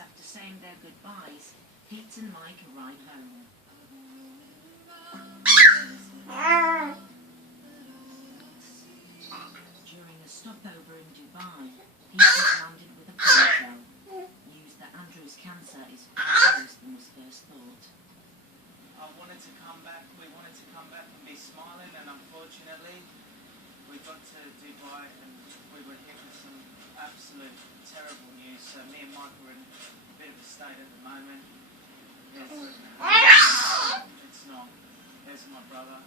after saying their goodbyes, Pete and Mike arrive home. During a stopover in Dubai, Pete was landed with a ponytail, news that Andrew's cancer is far worse than was first thought. We wanted to come back and be smiling, and unfortunately we got to Dubai and we were hit with some absolute terrible news. So me and Mike were in a bit of a state at the moment. It's not. There's my brother.